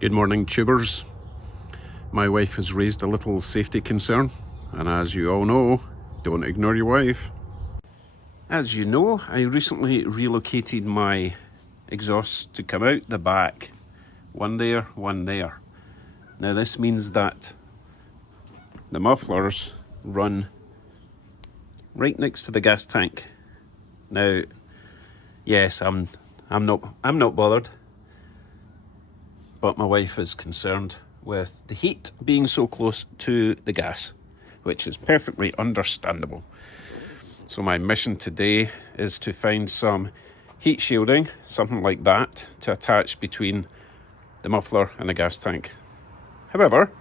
Good morning, tubers. My wife has raised a little safety concern, and as you all know, don't ignore your wife. As you know, I recently relocated my exhausts to come out the back. One there, one there. Now this means that the mufflers run right next to the gas tank. Now, yes, I'm not bothered, but my wife is concerned with the heat being so close to the gas, which is perfectly understandable. So my mission today is to find some heat shielding, something like that, to attach between the muffler and the gas tank. However,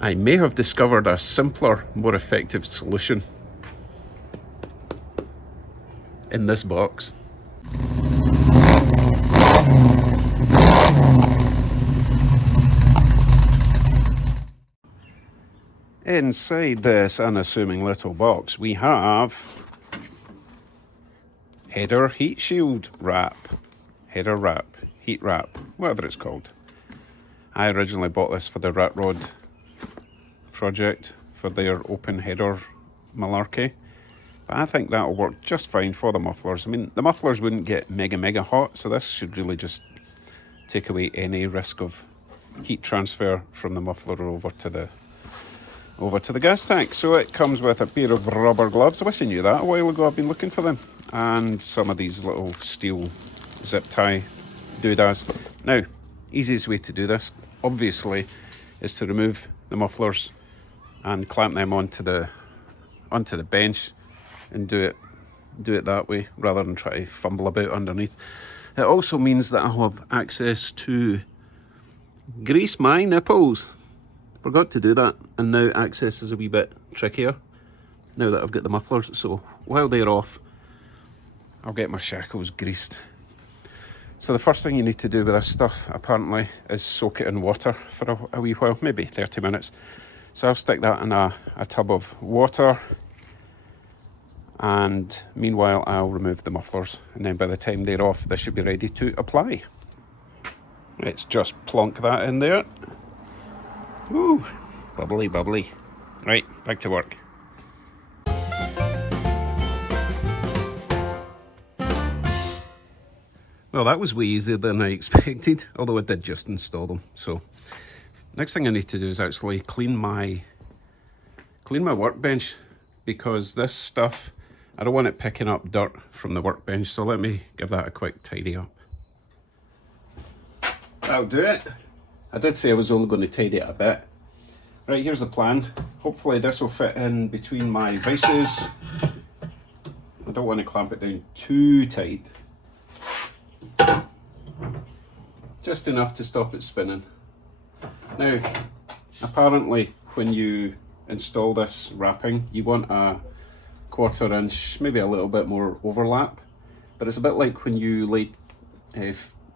I may have discovered a simpler, more effective solution in this box. Inside this unassuming little box, we have header heat shield wrap, header wrap, heat wrap, whatever it's called. I originally bought this for the Rat Rod project for their open header malarkey, but I think that'll work just fine for the mufflers. I mean, the mufflers wouldn't get mega hot, so this should really just take away any risk of heat transfer from the muffler over to the gas tank. So it comes with a pair of rubber gloves. I wish I knew that a while ago. I've been looking for them. And some of these little steel zip tie doodads. Now, easiest way to do this, obviously, is to remove the mufflers and clamp them onto the bench and do it that way rather than try to fumble about underneath. It also means that I'll have access to grease my nipples. Forgot to do that, and now access is a wee bit trickier now that I've got the mufflers. So while they're off, I'll get my shackles greased. So the first thing you need to do with this stuff, apparently, is soak it in water for a wee while, maybe 30 minutes. So I'll stick that in a tub of water, and meanwhile I'll remove the mufflers, and then by the time they're off, this should be ready to apply. Let's just plonk that in there. Ooh, bubbly, bubbly. Right, back to work. Well, that was way easier than I expected, although I did just install them. So, next thing I need to do is actually clean my workbench, because this stuff, I don't want it picking up dirt from the workbench, so let me give that a quick tidy up. That'll do it. I did say I was only going to tidy it a bit. Right, here's the plan. Hopefully this will fit in between my vices. I don't want to clamp it down too tight. Just enough to stop it spinning. Now, apparently when you install this wrapping, you want a 1/4 inch, maybe a little bit more overlap. But it's a bit like when you lay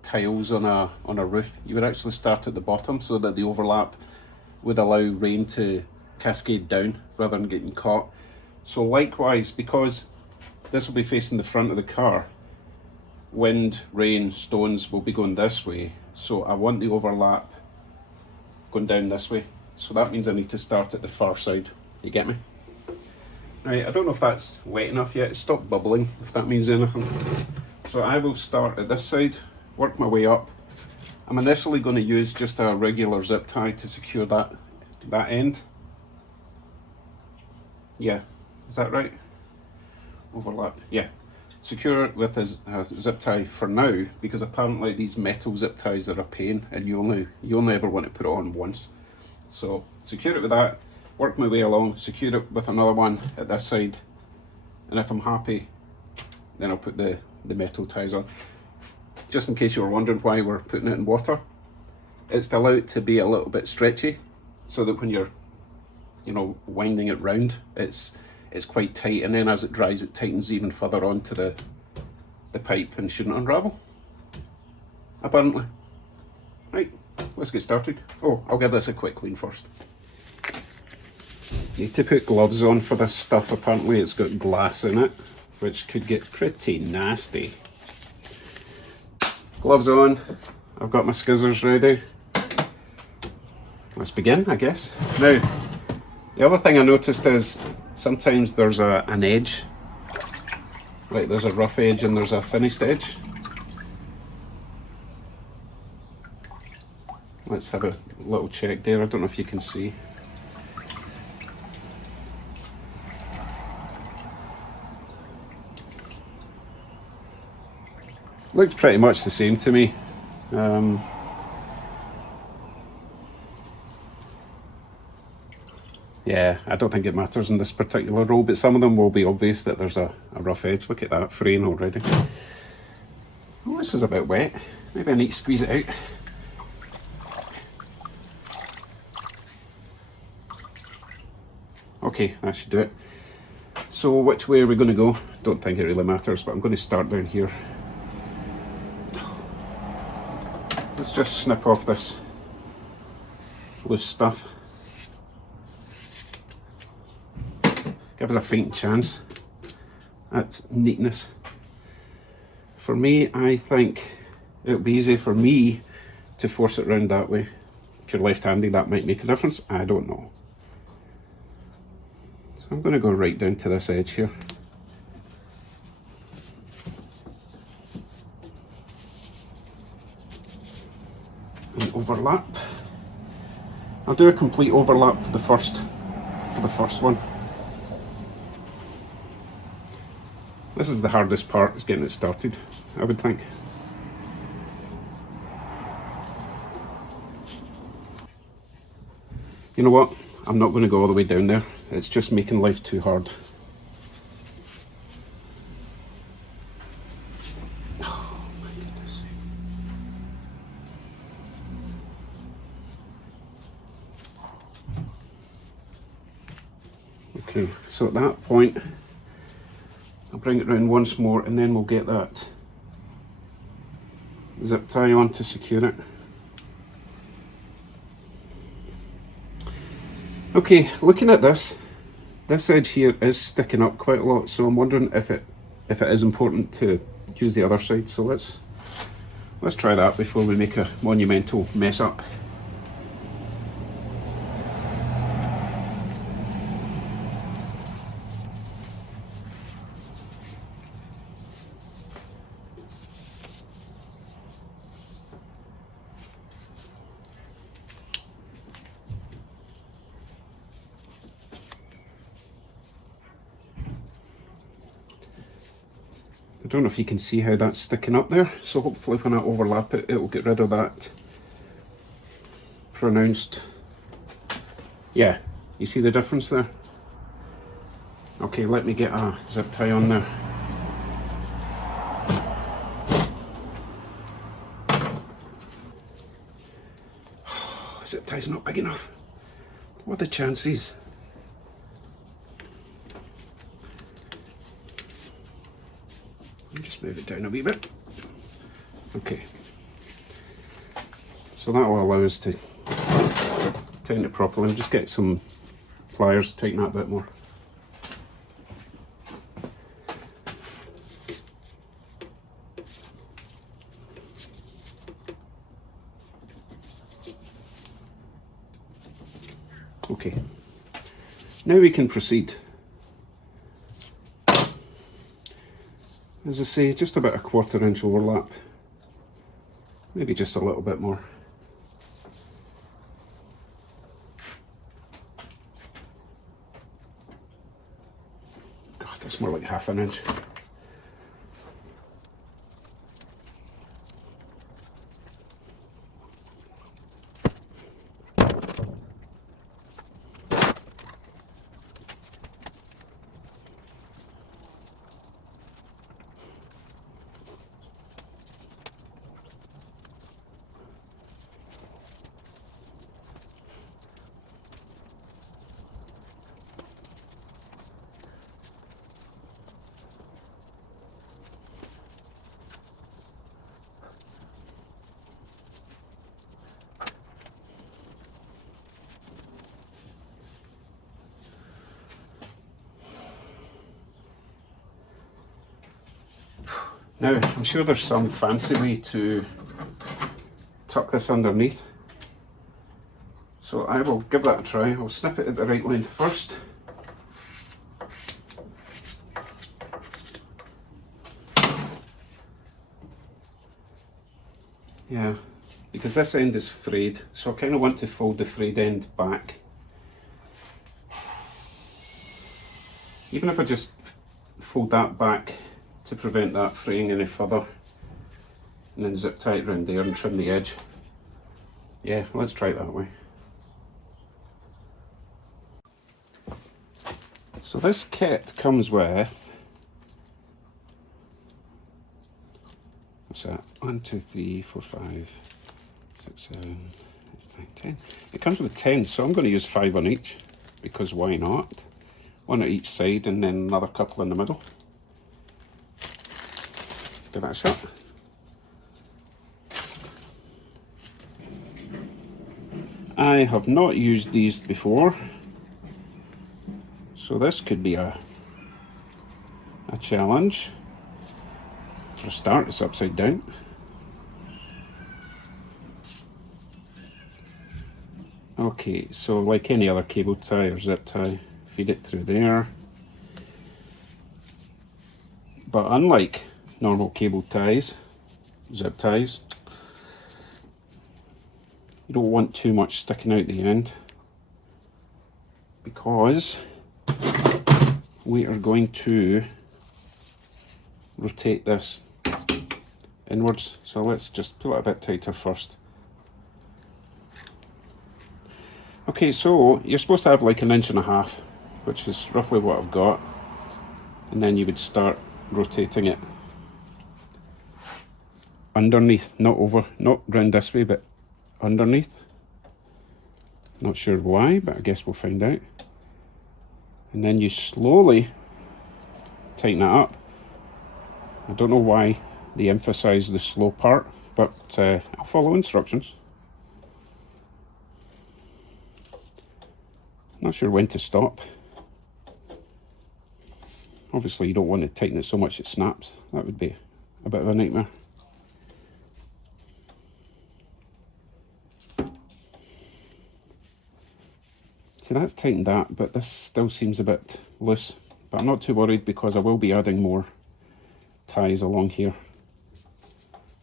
tiles on a roof. You would actually start at the bottom so that the overlap would allow rain to cascade down rather than getting caught. So likewise, because this will be facing the front of the car, wind, rain, stones will be going this way. So I want the overlap going down this way. So that means I need to start at the far side. You get me? Right, I don't know if that's wet enough yet. It stopped bubbling, if that means anything. So I will start at this side, work my way up. I'm initially going to use just a regular zip tie to secure that end. Yeah, is that right? Overlap, yeah. Secure it with a zip tie for now, because apparently these metal zip ties are a pain and you only ever want to put it on once. So secure it with that, work my way along, secure it with another one at this side, and if I'm happy, then I'll put the metal ties on. Just in case you were wondering why we're putting it in water, it's to allow it to be a little bit stretchy, so that when you're, winding it round, it's quite tight, and then as it dries, it tightens even further onto the pipe and shouldn't unravel, apparently. Right, let's get started. Oh, I'll give this a quick clean first. Need to put gloves on for this stuff. Apparently it's got glass in it, which could get pretty nasty. Gloves on, I've got my skizzers ready. let's begin, I guess. Now, the other thing I noticed is sometimes there's an edge. Like there's a rough edge and there's a finished edge. Let's have a little check there. I don't know if you can see. Looks pretty much the same to me. Yeah, I don't think it matters in this particular roll, but some of them will be obvious that there's a rough edge. Look at that fraying already. Oh, this is a bit wet. Maybe I need to squeeze it out. Okay, that should do it. So which way are we going to go? Don't think it really matters, but I'm going to start down here. Let's just snip off this loose stuff. Give us a fighting chance at neatness. For me, I think it'll be easy for me to force it round that way. If you're left-handed, that might make a difference. I don't know. So I'm going to go right down to this edge here. And overlap. I'll do a complete overlap for the first one. This is the hardest part, is getting it started, I would think. You know what? I'm not going to go all the way down there. It's just making life too hard. Oh my goodness. Okay, so at that point, I'll bring it round once more and then we'll get that zip tie on to secure it. Okay, looking at this edge here is sticking up quite a lot, so I'm wondering if it is important to use the other side. So let's try that before we make a monumental mess up. I don't know if you can see how that's sticking up there, so hopefully when I overlap it, it will get rid of that pronounced. Yeah, you see the difference there? Okay, let me get a zip tie on there. Zip tie's not big enough. What are the chances? Just move it down a wee bit. Okay. So that will allow us to tighten it properly. Just get some pliers to tighten that a bit more. Okay. Now we can proceed. As I say, just about a 1/4 inch overlap, maybe just a little bit more. God, that's more like 1/2 inch. Now, I'm sure there's some fancy way to tuck this underneath. So I will give that a try. I'll snip it at the right length first. Yeah, because this end is frayed, so I kind of want to fold the frayed end back. Even if I just fold that back to prevent that fraying any further, and then zip tie it around there and trim the edge. Yeah, let's try it that way. So this kit comes with, what's that? 1, 2, 3, 4, 5, 6, 7, 8, 9, 10. It comes with 10, so I'm going to use 5 on each, because why not? 1 at each side and then another couple in the middle. Give that a shot. I have not used these before, so this could be a challenge. For a start, it's upside down. Okay, so like any other cable tie or zip tie, feed it through there. But unlike normal cable ties, zip ties, you don't want too much sticking out the end, because we are going to rotate this inwards. So let's just pull it a bit tighter first. Okay, so you're supposed to have like 1.5 inches, which is roughly what I've got, and then you would start rotating it underneath, not over, not round this way, but underneath. Not sure why, but I guess we'll find out. And then you slowly tighten it up. I don't know why they emphasize the slow part, but I'll follow instructions. Not sure when to stop. Obviously you don't want to tighten it so much it snaps. That would be a bit of a nightmare. So that's tightened that, but this still seems a bit loose. But I'm not too worried, because I will be adding more ties along here.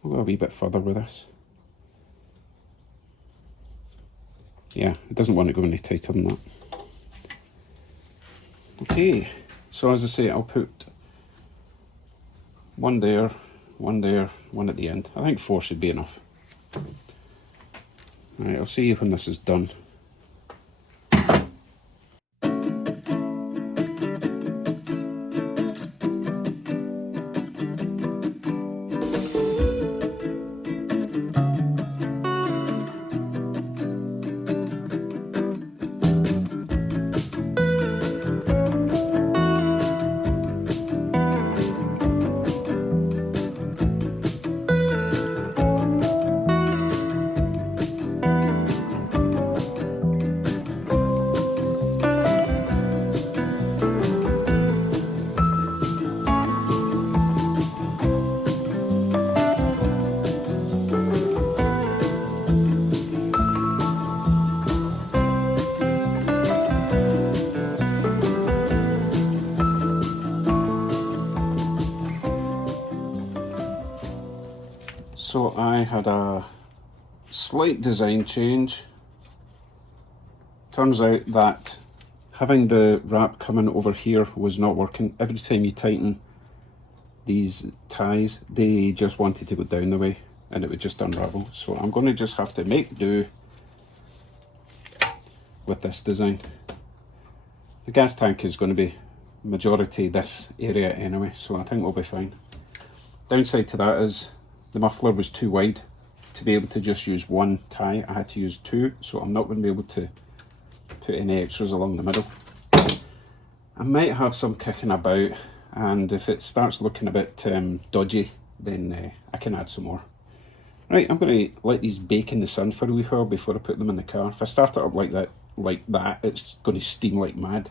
I'll go a wee bit further with this. Yeah, it doesn't want to go any tighter than that. Okay, so as I say, I'll put one there, one there, one at the end. I think 4 should be enough. Alright, I'll see you when this is done. So I had a slight design change. Turns out that having the wrap coming over here was not working. Every time you tighten these ties, they just wanted to go down the way and it would just unravel. So I'm going to just have to make do with this design. The gas tank is going to be majority this area anyway, so I think we'll be fine. Downside to that is the muffler was too wide to be able to just use one tie. I had to use 2, so I'm not going to be able to put any extras along the middle. I might have some kicking about, and if it starts looking a bit dodgy, then I can add some more. Right, I'm going to let these bake in the sun for a wee while before I put them in the car. If I start it up like that, it's going to steam like mad.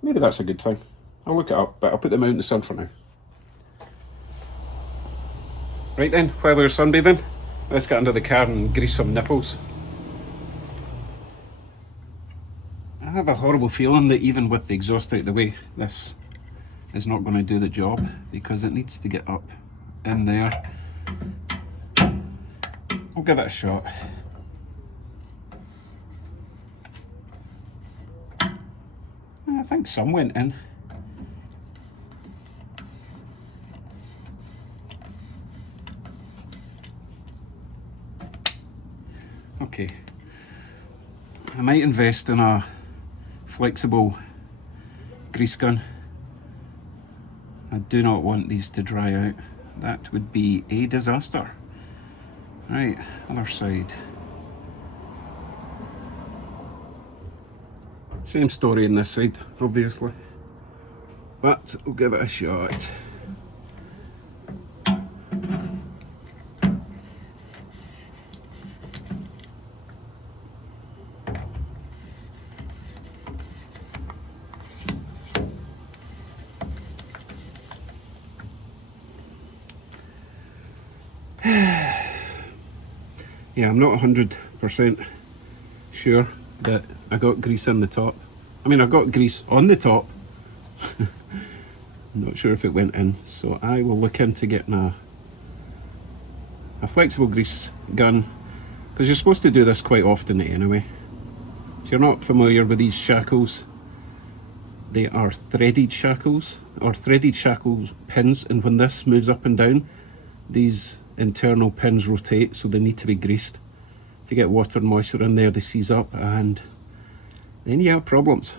Maybe that's a good thing. I'll look it up, but I'll put them out in the sun for now. Right then, while we're sunbathing, let's get under the car and grease some nipples. have a horrible feeling that even with the exhaust out the way, this is not going to do the job, because it needs to get up in there. I'll give it a shot. I think some went in. Okay, I might invest in a flexible grease gun. I do not want these to dry out. That would be a disaster. Right, other side. Same story on this side, obviously, but we'll give it a shot. Yeah, I'm not 100% sure that I got grease in the top. I mean, I got grease on the top. I'm not sure if it went in, so I will look into getting a flexible grease gun, because you're supposed to do this quite often anyway. If you're not familiar with these shackles, they are threaded shackles, or threaded shackles pins, and when this moves up and down, these internal pins rotate, so they need to be greased. If you get water and moisture in there, they seize up, and then you have problems.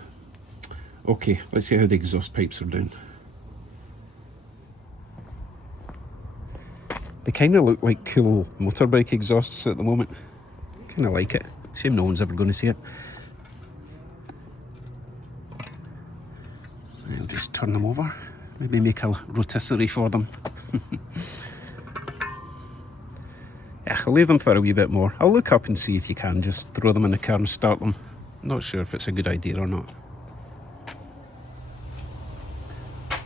Okay, let's see how the exhaust pipes are doing. They kind of look like cool motorbike exhausts at the moment. Kind of like it. Shame no one's ever going to see it. I'll just turn them over. Maybe make a rotisserie for them. Yeah, I'll leave them for a wee bit more. I'll look up and see if you can just throw them in the car and start them. I'm not sure if it's a good idea or not.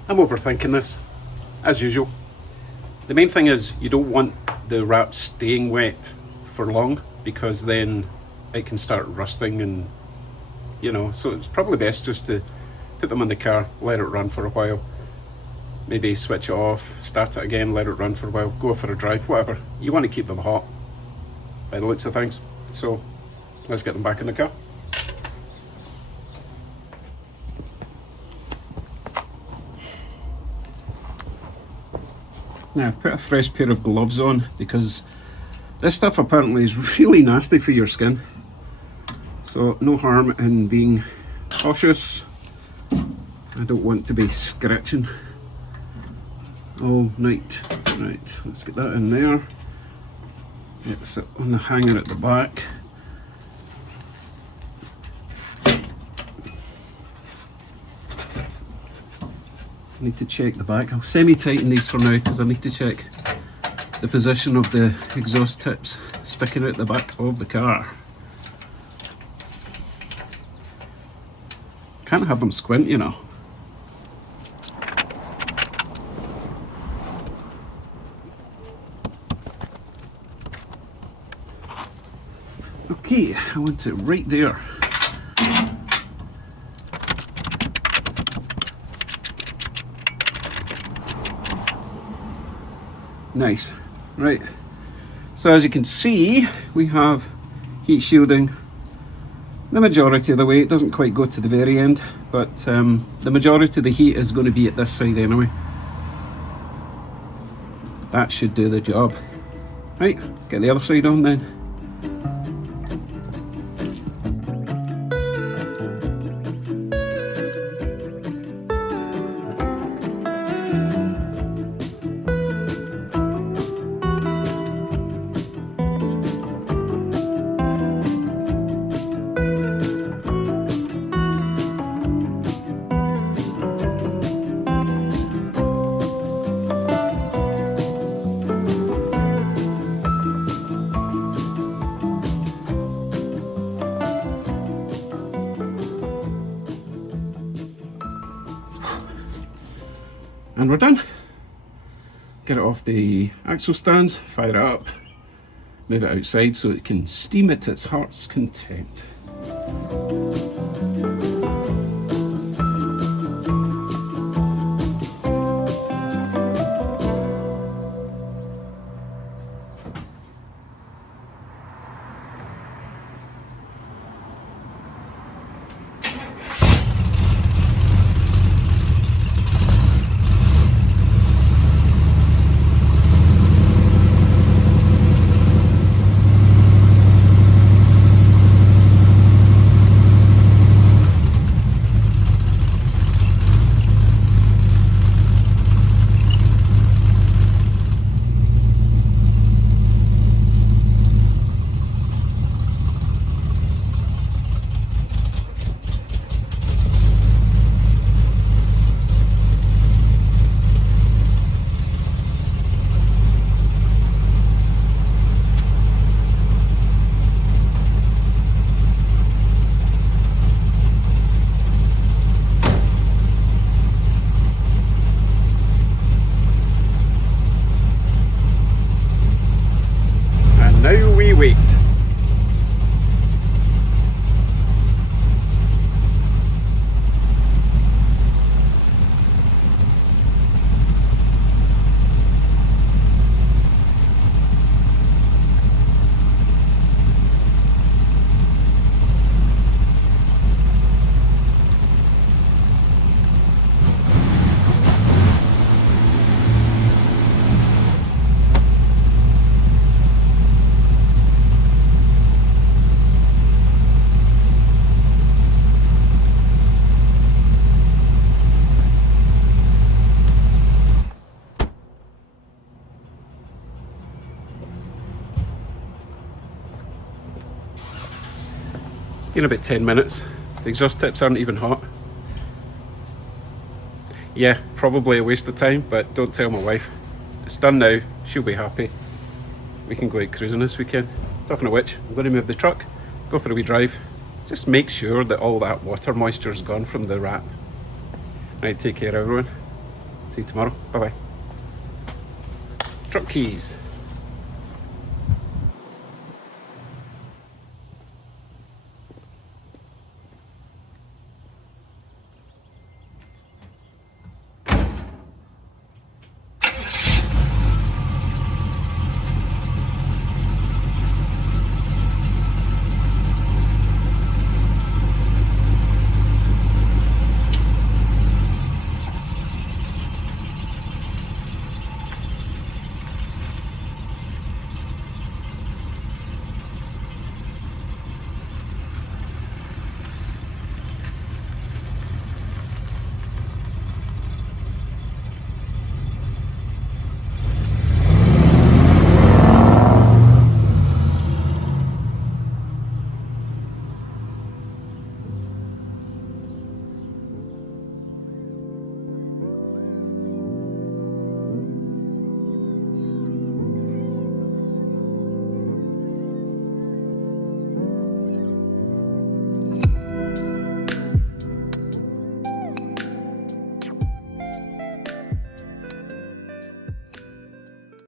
I'm overthinking this, as usual. The main thing is you don't want the wrap staying wet for long, because then it can start rusting, and you know, so it's probably best just to put them in the car, let it run for a while. Maybe switch it off, start it again, let it run for a while, go for a drive, whatever. You want to keep them hot, by the looks of things. So let's get them back in the car. Now I've put a fresh pair of gloves on, because this stuff apparently is really nasty for your skin. So no harm in being cautious. I don't want to be scratching all night. Right, let's get that in there. It's on the hanger at the back. I need to check the back. I'll semi-tighten these for now, because I need to check the position of the exhaust tips sticking out the back of the car. Can't have them squint, you know. Okay, I want it right there. Nice. Right. So as you can see, we have heat shielding the majority of the way. It doesn't quite go to the very end, but the majority of the heat is going to be at this side anyway. That should do the job. Right, get the other side on then. And we're done. Get it off the axle stands, fire it up, move it outside so it can steam at its heart's content. Sweet. It's been about 10 minutes. The exhaust tips aren't even hot. Yeah, probably a waste of time, but don't tell my wife. It's done now, she'll be happy. We can go out cruising this weekend. Talking of which, I'm going to move the truck, go for a wee drive. Just make sure that all that water moisture's gone from the wrap. Right, take care everyone. See you tomorrow. Bye bye. Truck keys.